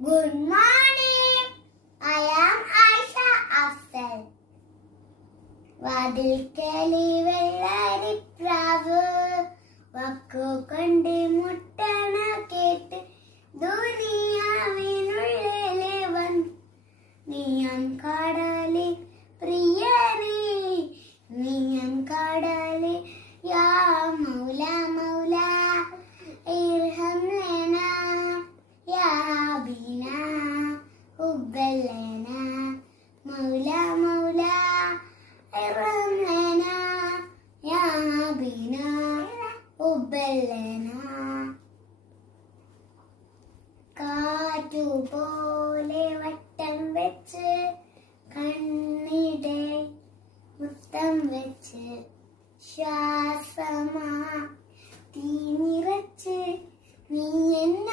Good morning. I am Aisha Afzal. വാതിൽക്കലി വെള്ളരിപ്രാവ് വാക്കുകൊണ്ട് മുട്ടണ കേട്ട് ദുനിയാവിനുള്ളിലെ വന്ന് നീയം കടലി പ്രിയനേ നീയം കടലി യാ മൗല മൗല ഇർഹം ലനാ യാ ബിനാ ഉബ്ബലനാ മൗല മൗല ഇർഹം ലനാ യാ ബിനാ ഉബ്ബലനാ. കാറ്റുപോലെ വട്ടം വെച്ച് കണ്ണിടെ മുത്തം വെച്ച് ശ്വാസമാ തീ നിറച്ച് നീ എന്ന